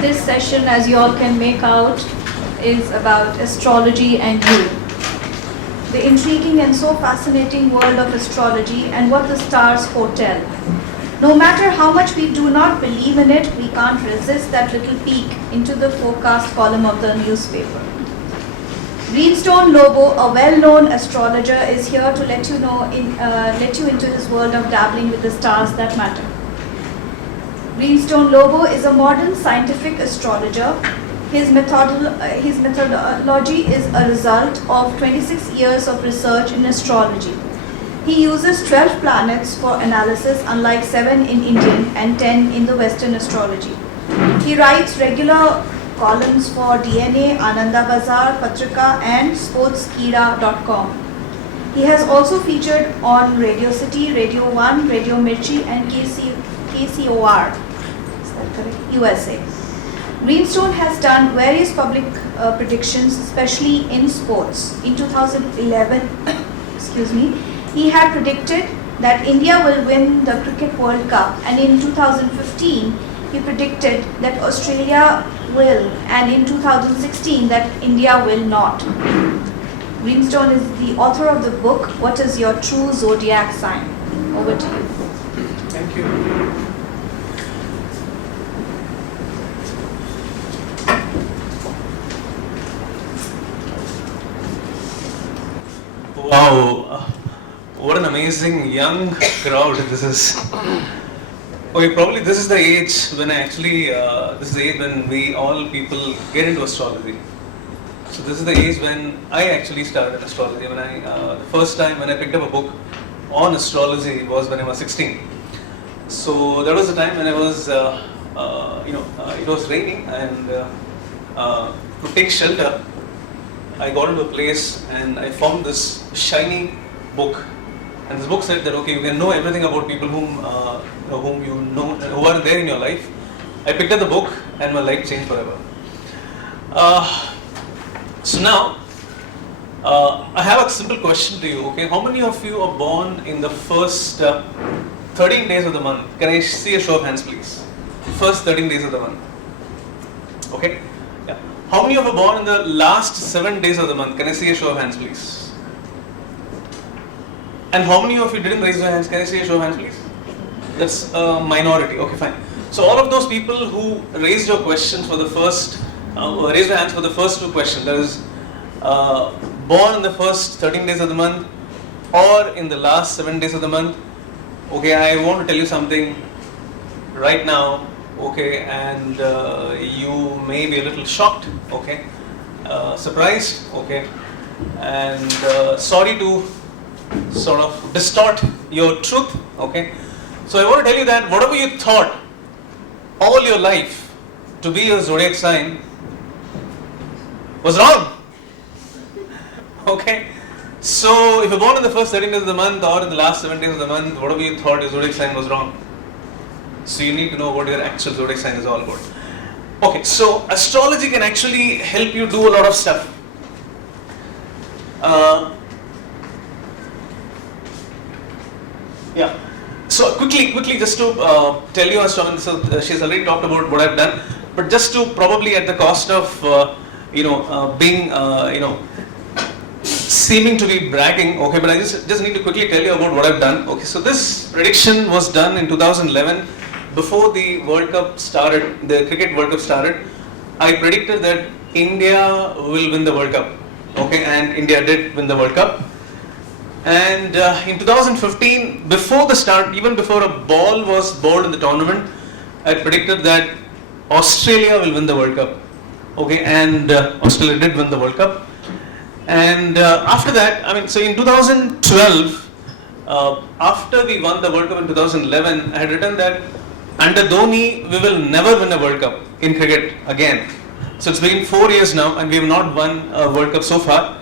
This session, as you all can make out, is about astrology and you. The intriguing and so fascinating world of astrology and what the stars foretell. No matter how much we do not believe in it, we can't resist that little peek into the forecast column of the newspaper. Greenstone Lobo, a well-known astrologer, is here to let you into his world of dabbling with the stars that matter. Greenstone Lobo is a modern scientific astrologer. His methodology is a result of 26 years of research in astrology. He uses 12 planets for analysis, unlike 7 in Indian and 10 in the Western astrology. He writes regular columns for DNA, Ananda Bazar, Patrika and Sportskira.com. He has also featured on Radio City, Radio 1, Radio Mirchi and KCOR, is that correct? USA. Greenstone has done various public predictions, especially in sports. In 2011, he had predicted that India will win the Cricket World Cup, and in 2015 he predicted that Australia will, and in 2016 that India will not. Greenstone is the author of the book, What is Your True Zodiac Sign? Over to you. Thank you. Wow, what an amazing young crowd this is. Okay, probably this is the age when this is the age when we all people get into astrology. So this is the age when I actually started astrology. The first time when I picked up a book on astrology was when I was 16. So that was the time when I was, it was raining, and to take shelter, I got into a place and I found this shiny book, and this book said that okay, you can know everything about people whom you know who are there in your life. I picked up the book and my life changed forever. So now I have a simple question to you. Okay, how many of you are born in the first 13 days of the month? Can I see a show of hands, please? First 13 days of the month. Okay. How many of you are born in the last 7 days of the month? Can I see a show of hands, please? And how many of you didn't raise your hands? Can I see a show of hands, please? That's a minority. Okay, fine. So all of those people who raised your questions for the first, raised your hands for the first 2 questions, that is, born in the first 13 days of the month or in the last 7 days of the month. Okay, I want to tell you something right now. Okay, and you may be a little shocked, okay, surprised, okay, and sorry to sort of distort your truth, okay. So I want to tell you that whatever you thought all your life to be your zodiac sign was wrong, okay. So if you're born in the first 13 days of the month or in the last 7 days of the month, whatever you thought your zodiac sign was wrong. So you need to know what your actual zodiac sign is all about. Okay, so astrology can actually help you do a lot of stuff. So quickly, just to tell you, astrology. So she's already talked about what I've done, but just to probably at the cost of being seeming to be bragging. Okay, but I just need to quickly tell you about what I've done. Okay, so this prediction was done in 2011. Before the World Cup started, the Cricket World Cup started, I predicted that India will win the World Cup. Okay, and India did win the World Cup. And in 2015, before the start, even before a ball was bowled in the tournament, I predicted that Australia will win the World Cup. Okay, and Australia did win the World Cup. And after that, so in 2012, after we won the World Cup in 2011, I had written that under Dhoni, we will never win a World Cup in cricket again. So it's been 4 years now and we have not won a World Cup so far.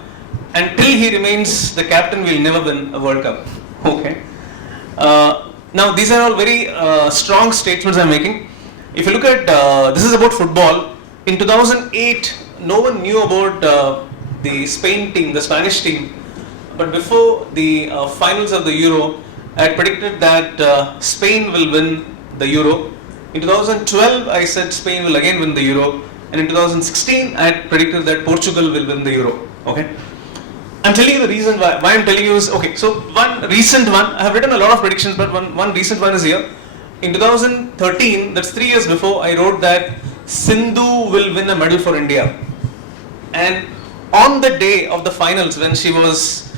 Until he remains the captain, we'll never win a World Cup. Okay. Now these are all very strong statements I'm making. If you look at, this is about football. In 2008, no one knew about the Spain team, the Spanish team. But before the finals of the Euro, I had predicted that Spain will win the Euro. In 2012, I said Spain will again win the Euro. And in 2016, I had predicted that Portugal will win the Euro. Okay. I'm telling you the reason why I'm telling you is, okay, so one recent one, I have written a lot of predictions, but one recent one is here. In 2013, that's 3 years before, I wrote that Sindhu will win a medal for India. And on the day of the finals, when she was,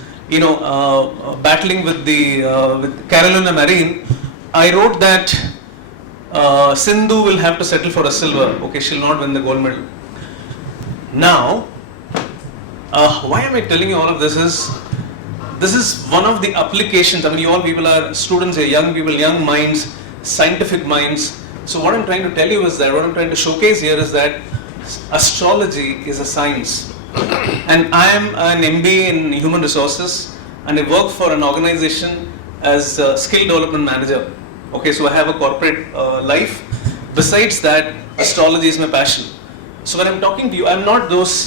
battling with with Carolina Marin, I wrote that Sindhu will have to settle for a silver. Okay, she'll not win the gold medal. Now, why am I telling you all of this is, this is one of the applications. I mean, you all people are students, you're young people, young minds, scientific minds. So what I'm trying to tell you is that, what I'm trying to showcase here is that astrology is a science. And I am an MBA in human resources, and I work for an organization as a skill development manager. Okay, so I have a corporate life. Besides that, astrology is my passion. So when I'm talking to you, I'm not those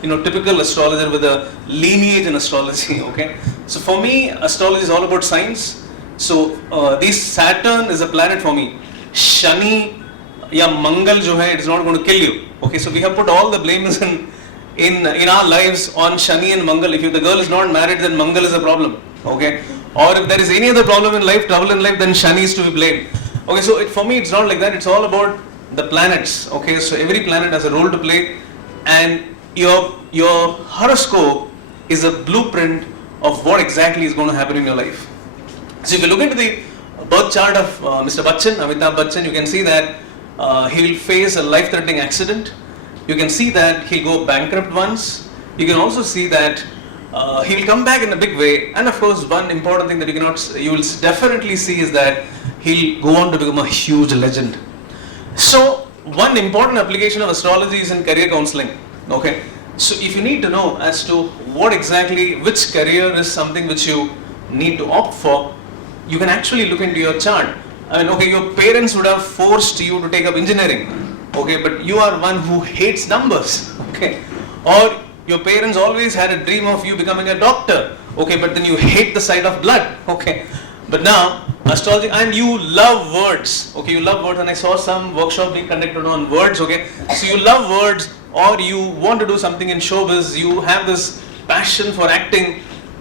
typical astrologer with a lineage in astrology. Okay, so for me, astrology is all about science. So this Saturn is a planet for me. Shani ya Mangal jo hai, it is not going to kill you. Okay, so we have put all the blames in our lives on Shani and Mangal. If the girl is not married, then Mangal is a problem. Okay, or if there is any other problem in life, trouble in life, then Shani is to be blamed. Okay, so for me, it's not like that. It's all about the planets. Okay, so every planet has a role to play, and your horoscope is a blueprint of what exactly is going to happen in your life. So if you look into the birth chart of Mr. Bachchan, Amitabh Bachchan, you can see that he will face a life-threatening accident. You can see that he'll go bankrupt once. You can also see that he will come back in a big way. And of course, one important thing that you will definitely see is that he'll go on to become a huge legend. So one important application of astrology is in career counseling. Okay, so if you need to know as to which career is something which you need to opt for, you can actually look into your chart. I mean, okay, your parents would have forced you to take up engineering. Okay, but you are one who hates numbers. Okay, or your parents always had a dream of you becoming a doctor. Okay, but then you hate the sight of blood. Okay, but now astrology, and you love words. Okay, you love words, and I saw some workshop being conducted on words. Okay, so you love words, or you want to do something in showbiz, you have this passion for acting.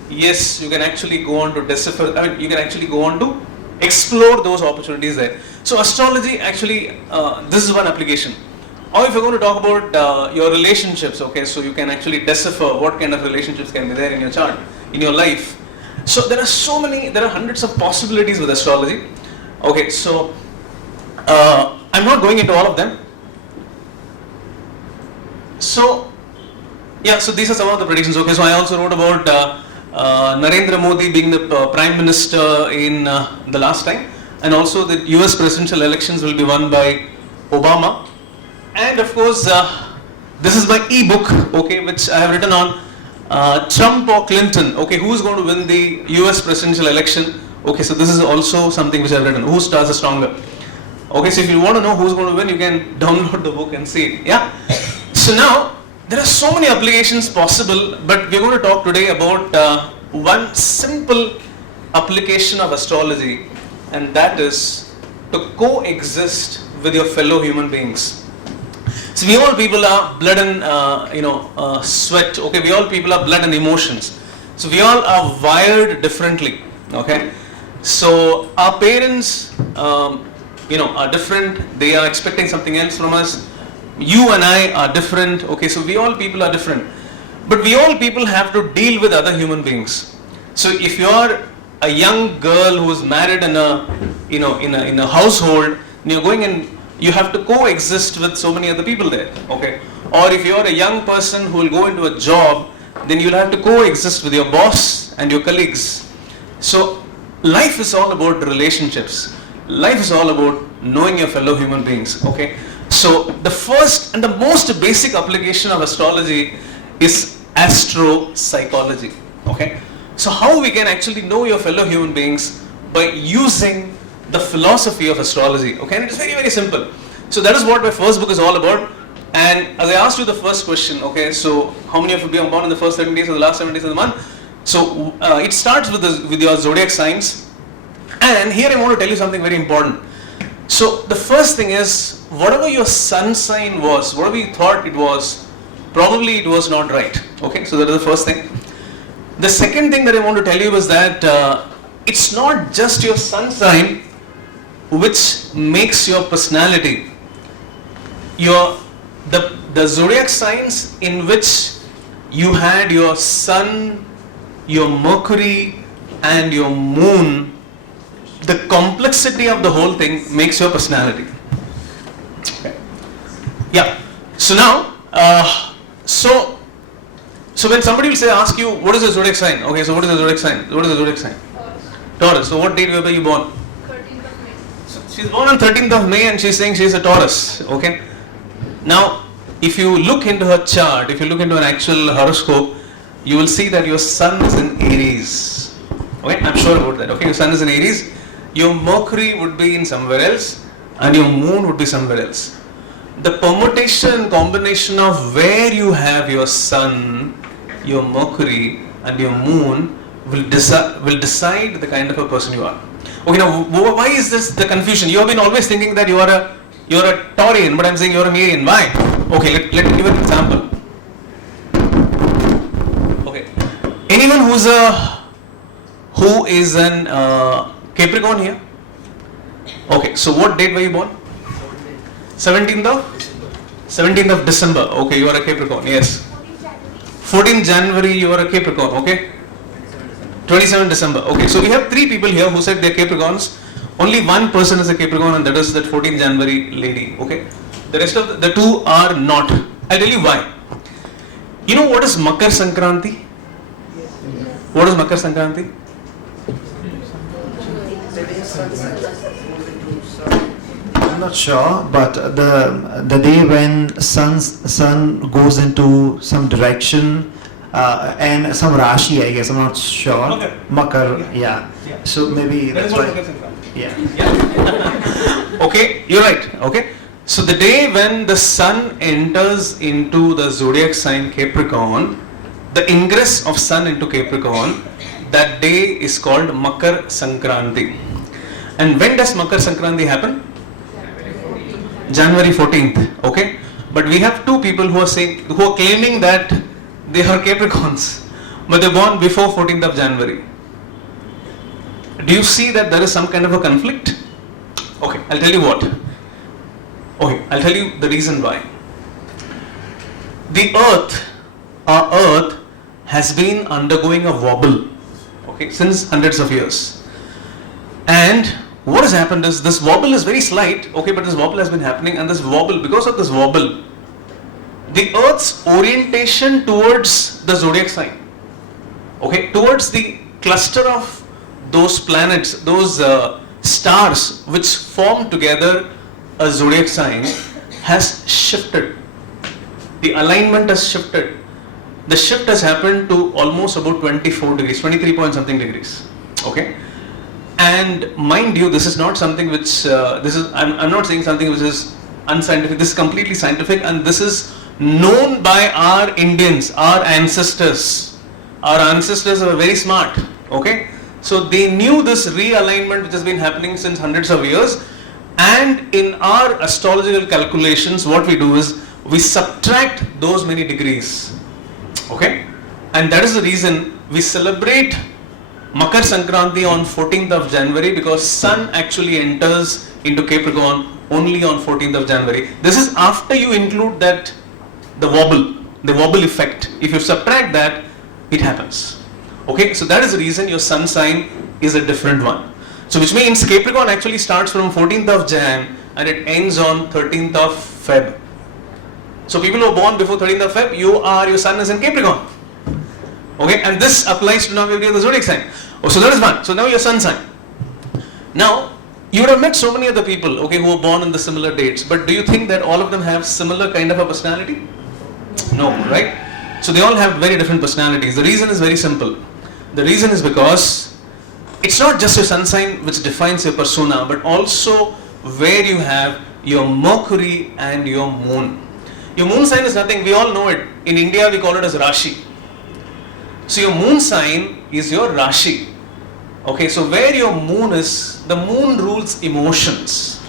Yes, you can actually go on to decipher, you can actually go on to explore those opportunities there. So astrology actually, this is one application. Or if you're going to talk about your relationships, okay, so you can actually decipher what kind of relationships can be there in your chart, in your life. So there are hundreds of possibilities with astrology. Okay, so I'm not going into all of them. So yeah, so these are some of the predictions. Okay, so I also wrote about Narendra Modi being the Prime Minister in the last time, and also the US presidential elections will be won by Obama. And of course, this is my ebook, okay, which I have written on Trump or Clinton, okay, who is going to win the US presidential election. Okay, so this is also something which I have written, whose stars are stronger. Okay, so if you want to know who's going to win, you can download the book and see it, yeah. So now, there are so many applications possible, but we're going to talk today about one simple application of astrology, and that is to coexist with your fellow human beings. So we all people are blood and sweat. Okay, we all people are blood and emotions. So we all are wired differently. Okay, so our parents, are different. They are expecting something else from us. You and I are different. Okay, so we all people are different, but we all people have to deal with other human beings. So if you're a young girl who is married in a household, and you're going and you have to coexist with so many other people there. Okay, or if you're a young person who will go into a job, then you'll have to coexist with your boss and your colleagues. So life is all about relationships. Life is all about knowing your fellow human beings. Okay. So the first and the most basic application of astrology is astropsychology. Okay. So how we can actually know your fellow human beings by using the philosophy of astrology. Okay, and it is very, very simple. So that is what my first book is all about. And as I asked you the first question, okay, so how many of you have been born in the first 7 days or the last 7 days of the month? So it starts with your zodiac signs. And here I want to tell you something very important. So the first thing is, whatever your sun sign was, whatever you thought it was, probably it was not right. Okay, so that is the first thing. The second thing that I want to tell you is that it's not just your sun sign which makes your personality. The zodiac signs in which you had your sun, your Mercury and your moon, the complexity of the whole thing makes your personality. Okay. Yeah. So now, so when somebody will ask you, what is the zodiac sign? Okay, so what is the zodiac sign? What is the zodiac sign? Taurus. So what date were you born? 13th of May. So she's born on 13th of May and she's saying she's a Taurus. Okay. Now, if you look into her chart, if you look into an actual horoscope, you will see that your sun is in Aries. Okay, I'm sure about that. Okay, your sun is in Aries. Your Mercury would be in somewhere else and your moon would be somewhere else. The permutation combination of where you have your sun, your Mercury and your moon will decide the kind of a person you are. Okay, now why is this the confusion? You have been always thinking that you're a Taurian, but I'm saying you're a Marian. Why? Okay, let me give an example. Okay, anyone who is an Capricorn here? Okay, so what date were you born? 17th of December. Okay, you are a Capricorn. Yes. 14th January you are a Capricorn. Okay. 27th December. Okay, so we have 3 people here who said they're Capricorns. Only one person is a Capricorn and that is that 14th January lady. Okay. The rest of the 2 are not. I'll tell you why. You know what is Makar Sankranti? What is Makar Sankranti? I'm not sure, but the day when sun goes into some direction and some Rashi, I guess, I'm not sure. Okay. Makar, yeah. So maybe That is that's what why. Makar Sankranti. Yeah. Okay, you're right. Okay. So the day when the sun enters into the zodiac sign Capricorn, the ingress of sun into Capricorn, that day is called Makar Sankranti. And when does Makar Sankranti happen? January 14th. Okay. But we have 2 people who are claiming that they are Capricorns, but they're born before 14th of January. Do you see that there is some kind of a conflict? Okay, I'll tell you what. Okay, I'll tell you the reason why. The earth, our earth has been undergoing a wobble, okay, since hundreds of years. And what has happened is this wobble is very slight, okay, but this wobble has been happening, and this wobble, because of this wobble, the earth's orientation towards the zodiac sign, okay, towards the cluster of those planets, those stars which form together a zodiac sign, has shifted. The alignment has shifted. The shift has happened to almost about 24 degrees, 23 point something degrees. Okay, and mind you, this is not something which I'm not saying something which is unscientific. This is completely scientific, and this is known by our Indians, our ancestors. Our ancestors were very smart. Okay, so they knew this realignment which has been happening since hundreds of years. And in our astrological calculations, what we do is we subtract those many degrees. Okay, and that is the reason we celebrate Makar Sankranti on 14th of January, because sun actually enters into Capricorn only on 14th of January. This is after you include that the wobble effect. If you subtract that, it happens. Okay, so that is the reason your sun sign is a different one. So which means Capricorn actually starts from 14th of Jan and it ends on 13th of Feb. So people who are born before 13th of Feb, your sun is in Capricorn. Okay, and this applies to now every other zodiac sign. Oh, so that is one. So now your sun sign. Now, you would have met so many other people, okay, who are born on the similar dates, but do you think that all of them have similar kind of a personality? No, right? So they all have very different personalities. The reason is very simple. The reason is because it's not just your sun sign which defines your persona, but also where you have your Mercury and your moon. Your moon sign is nothing, we all know it. In India we call it as Rashi. So your moon sign is your Rashi. Okay, so where your moon is, the moon rules emotions.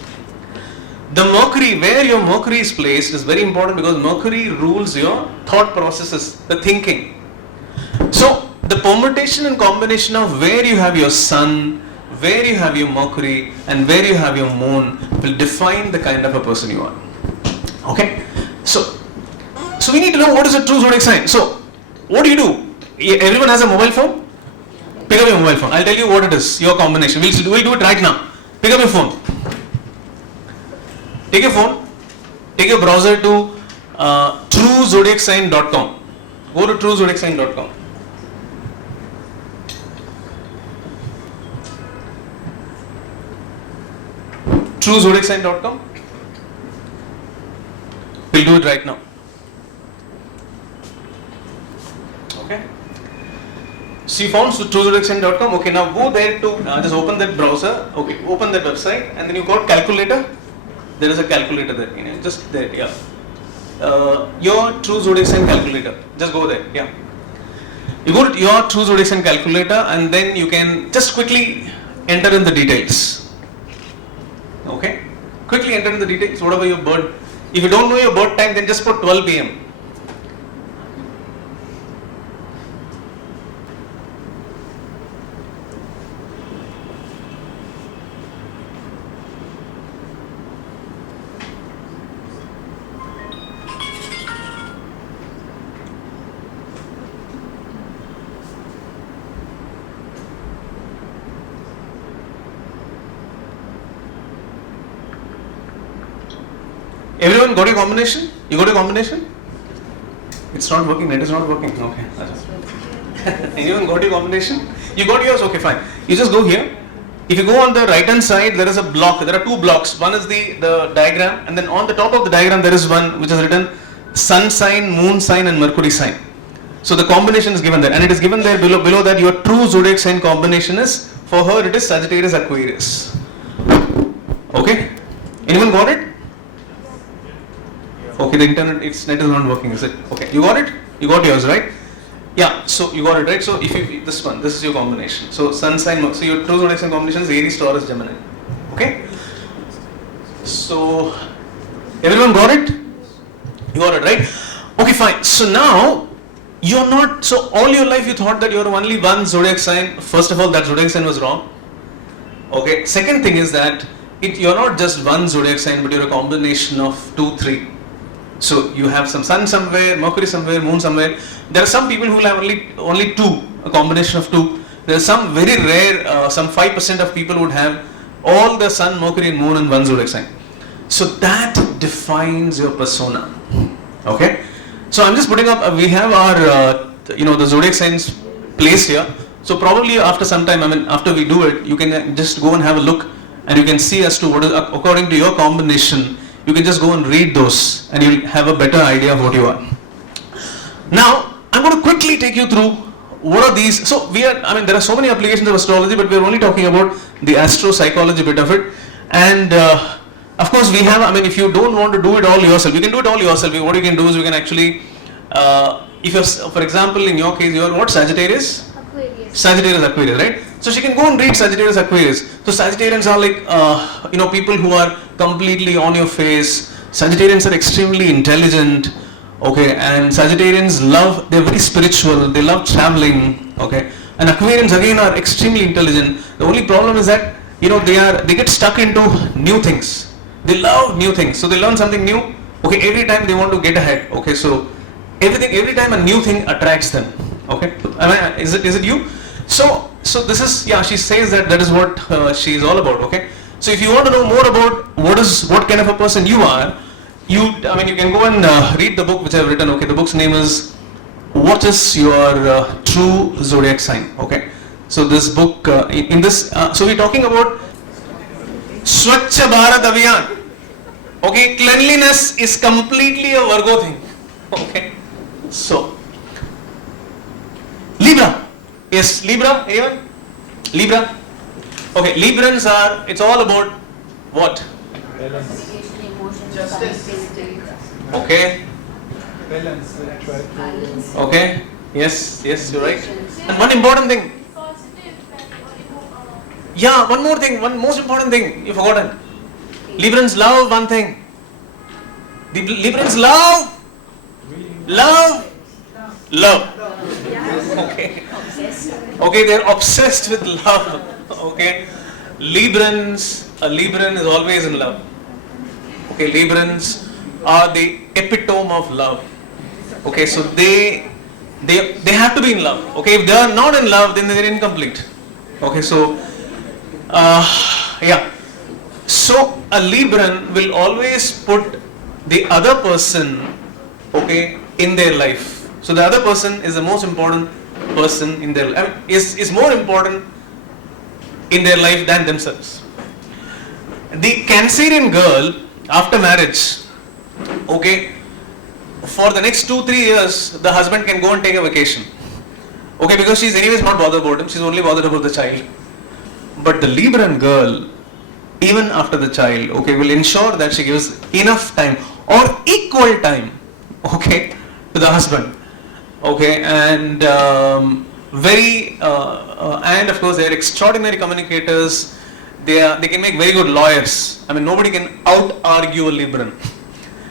The Mercury, where your Mercury is placed is very important because Mercury rules your thought processes, the thinking. So the permutation and combination of where you have your Sun, where you have your Mercury and where you have your Moon will define the kind of a person you are. Okay? So we need to know what is a true zodiac sign. So what do you do? Everyone has a mobile phone? Pick up your mobile phone. I'll tell you what it is, your combination. We'll do it right now. Pick up your phone. Take your phone, take your browser to truezodiacsign.com. Go to truezodiacsign.com. truezodiacsign.com. We'll do it right now. Okay. So you found truezodiacsign.com. Okay, now go there to just open that browser. Okay, open that website and then you got calculator. There is a calculator there, just there, yeah. Your true zodiac sign calculator. Just go there, yeah. You go to your true zodiac sign calculator and then you can just quickly enter in the details. Okay? Quickly enter in the details, whatever your birth. If you don't know your birth time, then just put 12 p.m. Everyone got your combination? You got your combination? It's not working, net is not working. Okay. Anyone got your combination? You got yours? Okay, fine. You just go here. If you go on the right hand side, there is a block. There are two blocks. One is the diagram, and then on the top of the diagram there is one which is written Sun sign, Moon sign and Mercury sign. So the combination is given there, and it is given there below that your true zodiac sign combination is, for her it is Sagittarius Aquarius. Okay? Anyone got it? Okay, the net is not working, is it? Okay, you got it? You got yours, right? Yeah, so you got it, right? So if you, this is your combination. So Sun sign, so your true zodiac sign combination is Aries, Taurus, Gemini. Okay? So, everyone got it? You got it, right? Okay, fine. So now, you're not, so all your life you thought that you're only one zodiac sign. First of all, that zodiac sign was wrong. Okay, second thing is that you're not just one zodiac sign, but you're a combination of 2, 3. So you have some Sun somewhere, Mercury somewhere, Moon somewhere. There are some people who will have only 2, a combination of 2. There are some very rare, some 5% of people would have all the Sun, Mercury and Moon in one zodiac sign. So that defines your persona. Okay? So I'm just putting up, we have our, the zodiac signs placed here. So probably after some time, after we do it, you can just go and have a look and you can see as to what is, according to your combination, you can just go and read those and you'll have a better idea of what you are. Now, I'm going to quickly take you through what are these. So there are so many applications of astrology, but we're only talking about the astro-psychology bit of it. And of course, we have, if you don't want to do it all yourself, you can do it all yourself. What you can do is you can actually, if you're, for example, in your case, you're what, Sagittarius? Aquarius. Sagittarius Aquarius, right? So she can go and read Sagittarius Aquarius. So Sagittarians are like, people who are completely on your face. Sagittarians are extremely intelligent, okay, and Sagittarians they're very spiritual, they love traveling, okay, and Aquarians again are extremely intelligent. The only problem is that, they get stuck into new things. They love new things, so they learn something new, okay, every time they want to get ahead, okay, so every time a new thing attracts them, okay, is it you? So this is, she says that is what she is all about, okay. So if you want to know more about what kind of a person you are, you can go and read the book which I have written, okay. The book's name is What is Your True Zodiac Sign, okay. So this book, in this, so we're talking about Swachh Bharat Abhiyan, okay. Cleanliness is completely a Virgo thing, okay. So, Libra, yes, Libra, anyone? Libra? Okay, Librans are, it's all about what? Okay. Okay, yes, you're right. And one important thing. Yeah, one more thing, one most important thing, you've forgotten. Librans love one thing. The Librans love. Okay. Okay, they're obsessed with love. Okay. A Libran is always in love. Okay, Librans are the epitome of love. Okay, so they have to be in love. Okay, if they are not in love, then they're incomplete. Okay, so yeah. So a Libran will always put the other person, okay, in their life. So the other person is the most important person in their life. Is more important in their life than themselves. The Cancerian girl after marriage, okay, for the next 2-3 years, the husband can go and take a vacation. Okay, because she's anyways not bothered about him, she's only bothered about the child. But the Libran girl, even after the child, okay, will ensure that she gives enough time or equal time, okay, to the husband. Okay, and and of course they are extraordinary communicators. They can make very good lawyers. I mean, nobody can out-argue a Libran.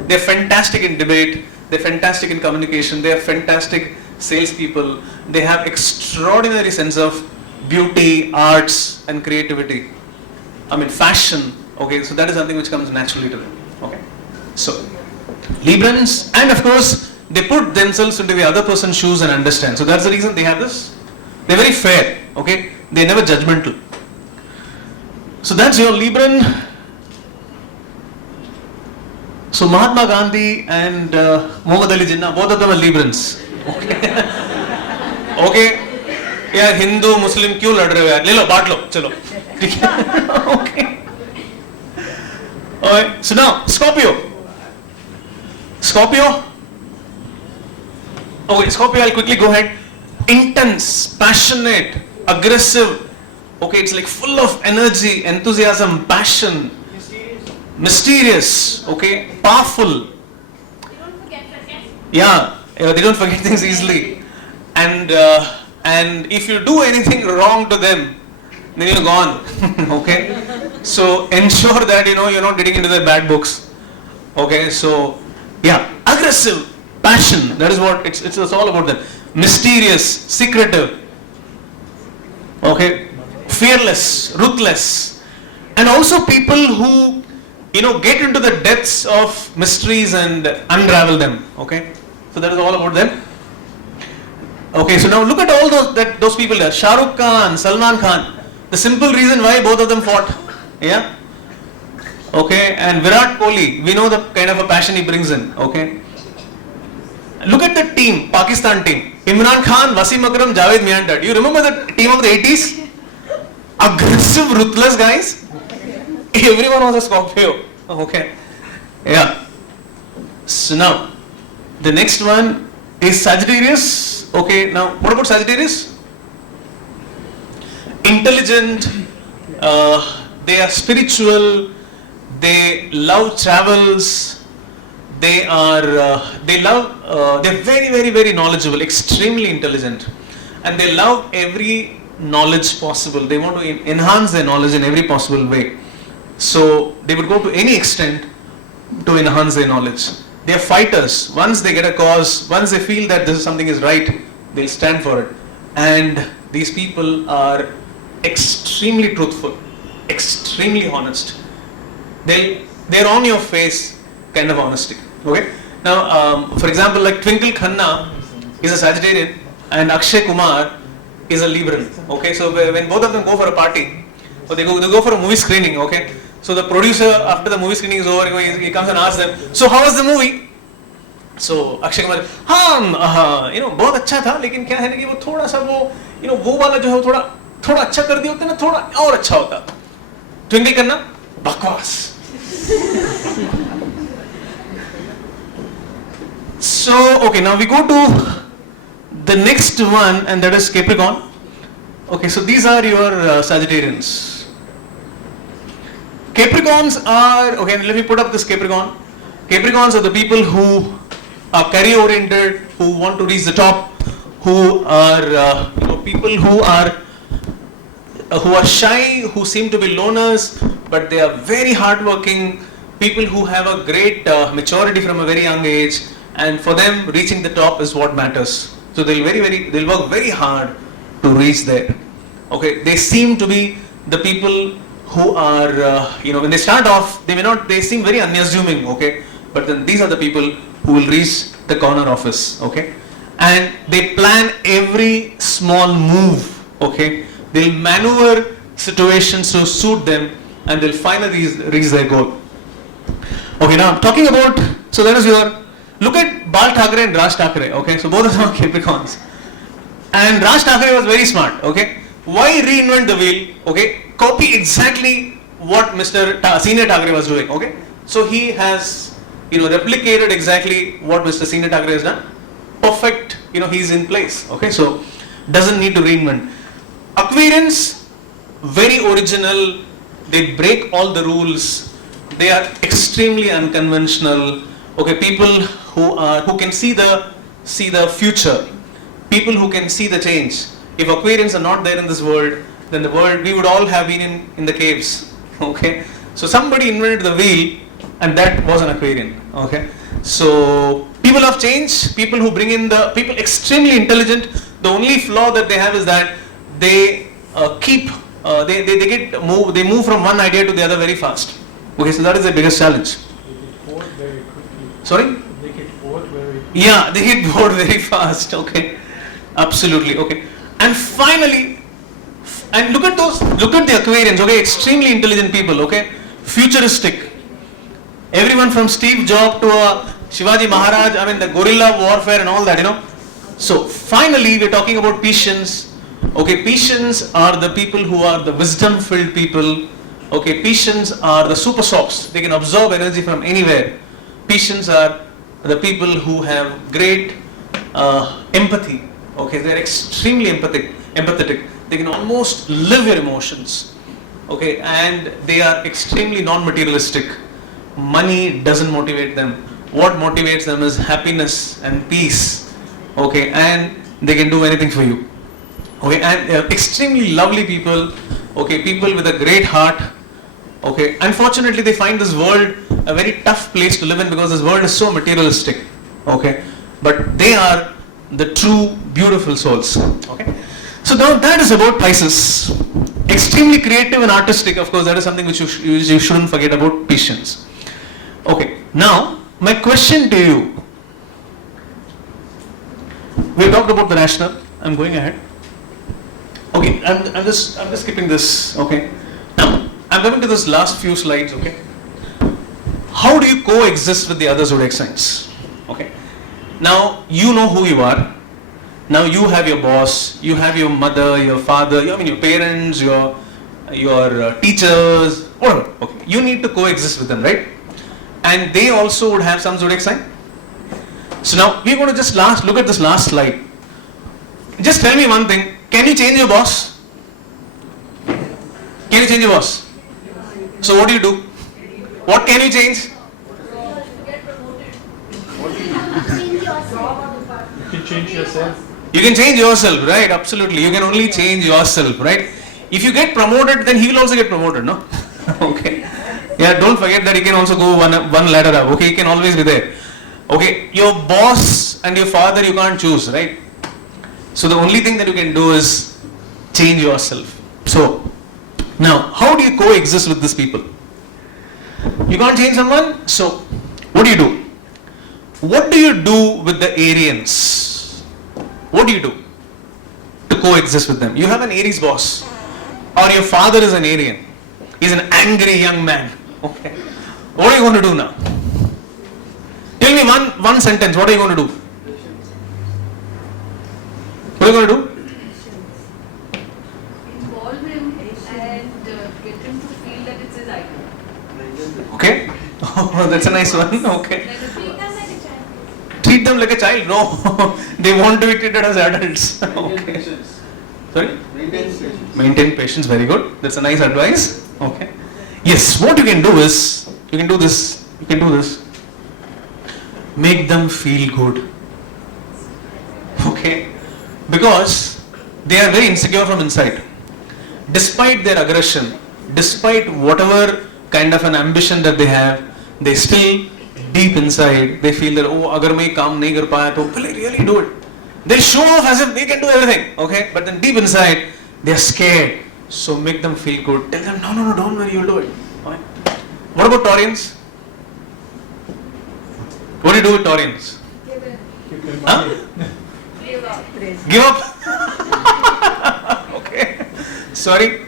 They're fantastic in debate. They're fantastic in communication. They are fantastic salespeople. They have extraordinary sense of beauty, arts, and creativity. I mean, fashion. Okay, so that is something which comes naturally to them. Okay, so Librans, and of course, they put themselves into the other person's shoes and understand. So that's the reason they have this. They're very fair. Okay, they're never judgmental. So that's your Libran. So Mahatma Gandhi and Muhammad Ali Jinnah, both of them are Librans. Okay. Okay. यार हिंदू मुस्लिम क्यों लड़ रहे हो यार, ले लो बांट लो चलो, ठीक है. Okay. Alright, so now Scorpio. Okay, Scorpio, I'll quickly go ahead. Intense, passionate, aggressive. Okay, it's like full of energy, enthusiasm, passion. Mysterious. Okay, powerful. They don't forget. Yeah, they don't forget things easily. And if you do anything wrong to them, then you're gone. Okay, so ensure that you're not getting into their bad books. Okay, so yeah, aggressive, passion. That is what it's all about them. Mysterious, secretive. Okay, fearless, ruthless, and also people who get into the depths of mysteries and unravel them. Okay, so that is all about them. Okay, so now look at all those people there. Shah Rukh Khan, Salman Khan. The simple reason why both of them fought. Yeah. Okay, and Virat Kohli, we know the kind of a passion he brings in. Okay. Look at the team, Pakistan team. Imran Khan, Wasim Akram, Javed Miandad. You remember the team of the 80s? Aggressive, ruthless guys. Everyone was a Scorpio. Okay. Yeah. So now, the next one is Sagittarius. Okay, now what about Sagittarius? Intelligent, they are spiritual, they love travels, they're very, very, very knowledgeable, extremely intelligent, and they love every knowledge possible. They want to enhance their knowledge in every possible way. So they would go to any extent to enhance their knowledge. They are fighters. Once they get a cause, once they feel that something is right, they'll stand for it. And these people are extremely truthful, extremely honest. They're on your face kind of honesty. Okay. Now, for example, like Twinkle Khanna is a Sagittarian and Akshay Kumar is a Libran. Okay. So when both of them go for a party, or they go for a movie screening. Okay. So the producer, after the movie screening is over, he comes and asks them, "So how was the movie?" So Akshay Kumar, बहुत अच्छा था, लेकिन क्या है ना कि वो थोड़ा सा वो वाला जो है थोड़ा अच्छा कर दिया होता ना, थोड़ा और अच्छा होता. ट्विंकल करना बकवास. So okay, now we go to the next one, and that is Capricorn. Okay, so these are your Sagittarians. Capricorns are, okay, let me put up this Capricorn. Capricorns are the people who are career oriented, who want to reach the top, who are people who are who are shy, who seem to be loners, but they are very hardworking, people who have a great maturity from a very young age, and for them reaching the top is what matters. So they'll work very hard to reach there. Okay, they seem to be the people who are, when they start off, they seem very unassuming, okay, but then these are the people who will reach the corner office, okay, and they plan every small move, okay, they'll maneuver situations to suit them, and they'll finally reach their goal. Okay, now I'm talking about, so that is look at Bal Thackeray and Raj Thackeray, okay, so both of them are Capricorns. And Raj Thackeray was very smart, okay. Why reinvent the wheel, okay, copy exactly what Mr. Senior Thackeray was doing, okay. So he has, replicated exactly what Mr. Senior Thackeray has done. Perfect, he's in place, okay, so doesn't need to reinvent. Aquarians, very original, they break all the rules, they are extremely unconventional, okay, people who can see the future, people who can see the change. If Aquarians are not there in this world, then we would all have been in the caves, okay. So somebody invented the wheel, and that was an Aquarian, okay. So people of change, people who bring in people extremely intelligent. The only flaw that they have is that they move from one idea to the other very fast. Okay, so that is the biggest challenge. They get bored very quickly. Sorry? They get bored very quickly. Yeah, they get bored very fast. Okay, absolutely. Okay, and finally, and look at the Aquarians. Okay, extremely intelligent people. Okay, futuristic. Everyone from Steve Jobs to Shivaji Maharaj. I mean, the guerrilla warfare and all that. So finally, we're talking about Piscians. Okay, Piscians are the people who are the wisdom-filled people. Okay, Piscians are the super sops. They can absorb energy from anywhere. Piscians are the people who have great empathy. Okay, they are extremely empathetic. They can almost live your emotions. Okay, and they are extremely non-materialistic. Money doesn't motivate them. What motivates them is happiness and peace. Okay, and they can do anything for you. Okay, and extremely lovely people. Okay, people with a great heart. Okay, unfortunately they find this world a very tough place to live in because this world is so materialistic. Okay, but they are the true beautiful souls. Okay, so now that is about Pisces. Extremely creative and artistic, of course, that is something which you shouldn't forget about Piscians. Okay, now my question to you. We talked about the rational. I'm going ahead. Okay, I'm just skipping this. Okay, now I'm coming to this last few slides. Okay, how do you coexist with the other zodiac signs? Okay, now you know who you are. Now you have your boss, you have your mother, your father, your parents, your teachers, whatever. Okay, you need to coexist with them, right? And they also would have some zodiac sign. So now we're going to just look at this last slide. Just tell me one thing. Can you change your boss? Can you change your boss? So what do you do? What can you change? You can change yourself. You can change yourself, right? Absolutely. You can only change yourself, right? If you get promoted, then he will also get promoted, no? Okay. Yeah, don't forget that he can also go one ladder up. Okay, he can always be there. Okay, your boss and your father you can't choose, right? So the only thing that you can do is change yourself. So now, how do you coexist with these people? You can't change someone, so what do you do? What do you do with the Arians? What do you do to coexist with them? You have an Aries boss, or your father is an Arian. He's an angry young man. Okay. What are you going to do now? Tell me one sentence. What are you going to do? What are you going to do? Involve him and get him to feel that it's his idea. Okay. Oh, that's a nice one. Okay. Treat them like a child. Treat them like a child. No, they want to be treated as adults. Okay. Sorry? Maintain patience. Very good. That's a nice advice. Okay. Yes. What you can do is you can do this. Make them feel good. Okay. Because they are very insecure from inside. despite their aggression, despite whatever kind of an ambition that they have, they still deep inside they feel that, oh, agar main kaam nahi kar paya to will I really do it? They show off as if they can do everything, okay? But then deep inside they are scared. So make them feel good. Tell them, no, don't worry, you'll do it. Okay? What about Taurians? What do you do with Taurians? Give them Huh? money. Give up? Okay. Sorry?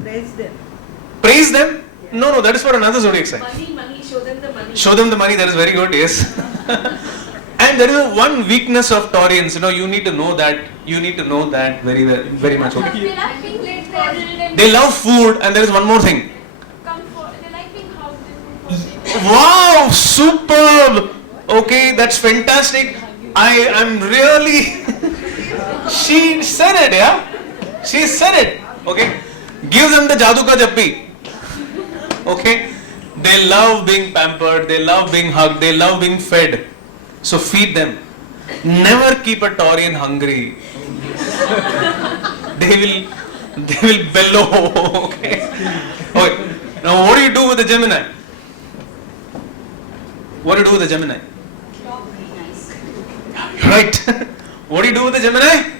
Praise them. Praise them? No, that is for another zodiac sign. Money, show them the money. Show them the money, that is very good, yes. And there is one weakness of Taurians, you need to know that. You need to know that very well, very much. Okay. They like being led. They love food, and there is one more thing. They like being housed. Wow, superb. Okay, that's fantastic. I am really. She said it, yeah. She said it. Okay, give them the jadoo ka jappi. Okay, they love being pampered. They love being hugged. They love being fed. So feed them. Never keep a Taurian hungry. They will bellow. Okay. Okay. Now, what do you do with the Gemini? What do you do with the Gemini? Right. What do you do with the Gemini?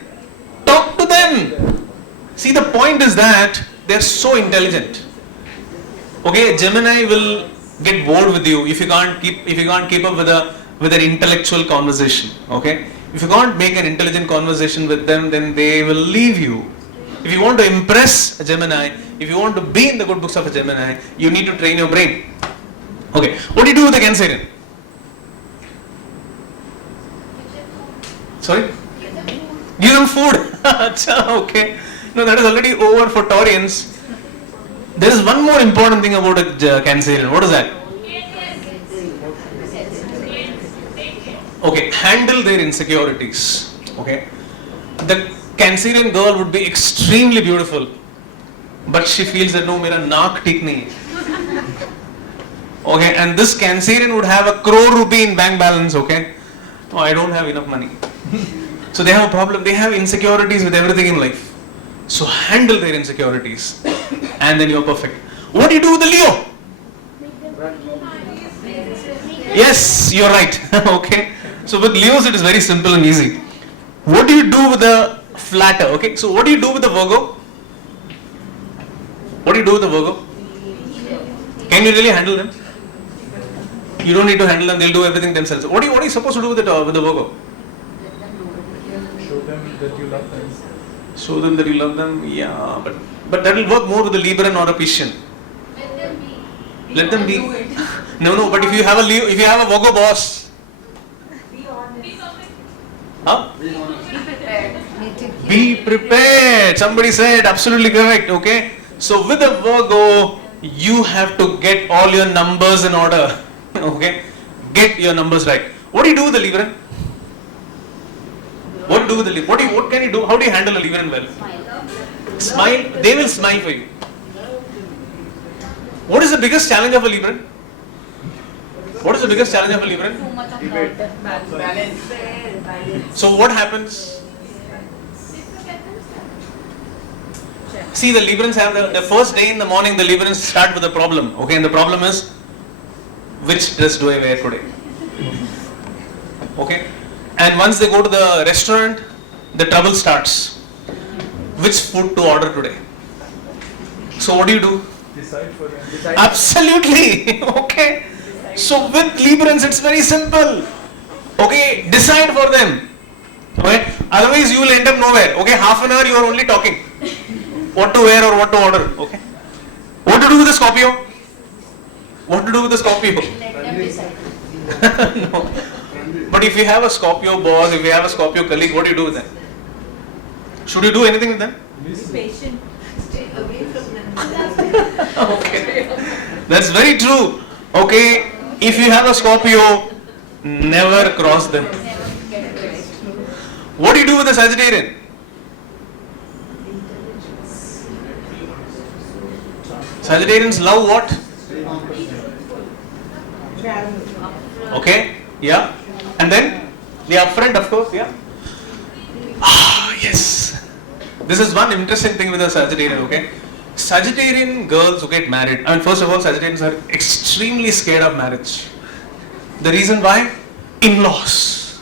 Talk to them. See, the point is that they are so intelligent. Okay, Gemini will get bored with you if you can't keep up with an intellectual conversation. Okay, if you can't make an intelligent conversation with them, then they will leave you. If you want to impress a Gemini, if you want to be in the good books of a Gemini, you need to train your brain. Okay, what do you do with the Cancerian? Sorry? Give them food. Acha, okay. No, that is already over for Taurians. There is one more important thing about a Cancerian. What is that? Okay, handle their insecurities. Okay, the Cancerian girl would be extremely beautiful, but she feels that no, mera naak theek nahi hai. Okay, and this Cancerian would have 1 crore rupee in bank balance. Okay, oh, I don't have enough money. So they have a problem. They have insecurities with everything in life. So handle their insecurities, and then you're perfect. What do you do with the Leo? Yes, you're right. Okay. So with Leos it is very simple and easy. What do you do with the flatter? Okay. So what do you do with the Virgo? What do you do with the Virgo? Can you really handle them? You don't need to handle them. They'll do everything themselves. What are you supposed to do with the Virgo? Show them that you love them. Show them that you love them. Yeah, but that will work more with the Libran or a Piscian. Let them be. No. But if you have a Leo, if you have a Virgo boss, huh? Be prepared. Somebody said absolutely correct. Okay. So with a Virgo, you have to get all your numbers in order. Okay. Get your numbers right. What do you do with the Libran? What do with the Libran? What can you do? How do you handle a Libran well? Smile. They will smile for you. What is the biggest challenge of a Libran? What is the biggest challenge of a Libran? So what happens? See, the Librans have the first day in the morning, the Librans start with a problem. Okay, and the problem is, which dress do I wear today? Okay, and once they go to the restaurant, the trouble starts. Which food to order today? So what do you do? Decide for them. Absolutely. Okay. So with Librans, it's very simple. Okay, decide for them. Okay. Otherwise, you will end up nowhere. Okay, half an hour you are only talking. What to wear or what to order. Okay. What to do with the Scorpio? What to do with the Scorpio? No. But if you have a Scorpio boss, if you have a Scorpio colleague, what do you do with them? Should you do anything with them? Patient. Stay away from them. Okay. That's very true. Okay. If you have a Scorpio, never cross them. What do you do with the Sagittarian? Sagittarians love what? Okay, yeah. And then the upfront, of course, yeah. Ah, yes. This is one interesting thing with a Sagittarian, okay? Sagittarian girls who get married, I mean, first of all, Sagittarians are extremely scared of marriage. The reason why? In-laws.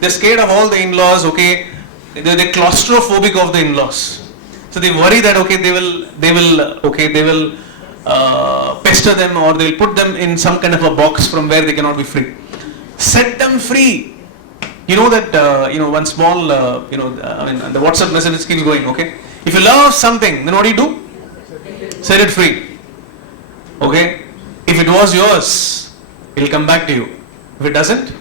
They're scared of all the in-laws, okay? They're claustrophobic of the in-laws. So they worry that, okay, they will pester them, or they'll put them in some kind of a box from where they cannot be free. Set them free. You know that, one small, I mean, the WhatsApp message keeps going, okay? If you love something, then what do? Set it free. Okay? If it was yours, it will come back to you. If it doesn't,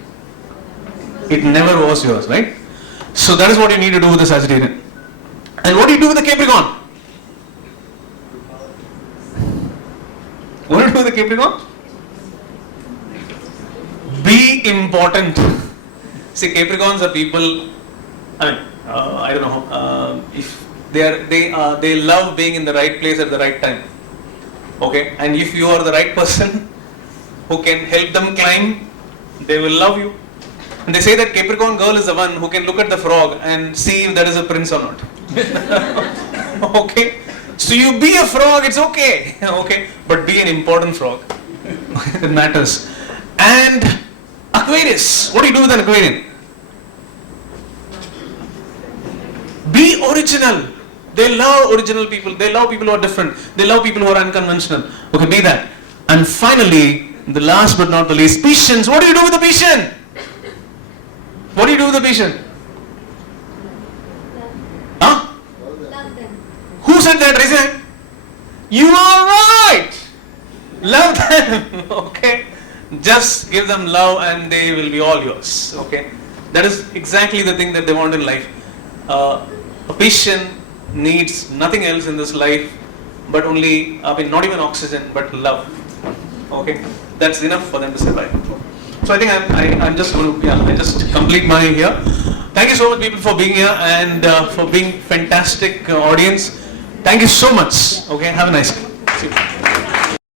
it never was yours, right? So that is what you need to do with the Sagittarian. And what do you do with the Capricorn? What do you do with the Capricorn? Be important. See, Capricorns are people, I mean, I don't know, if they love being in the right place at the right time. Okay? And if you are the right person who can help them climb, they will love you. And they say that Capricorn girl is the one who can look at the frog and see if that is a prince or not. Okay? So you be a frog, it's okay. Okay? But be an important frog. It matters. And Aquarius. What do you do with an Aquarian? Be original. They love original people. They love people who are different. They love people who are unconventional. Okay, be that. And finally, the last but not the least, Piscians. What do you do with the Piscian? What do you do with the Piscian? Huh? Love them. Who said that? Raise your hand. You are right. Love them. Okay. Just give them love and they will be all yours. Okay. That is exactly the thing that they want in life. A Piscian needs nothing else in this life but only, I mean, not even oxygen, but love. Okay. That's enough for them to survive. So I think I'm just going to, I just complete my here. Thank you so much, people, for being here and for being fantastic audience. Thank you so much. Okay. Have a nice day.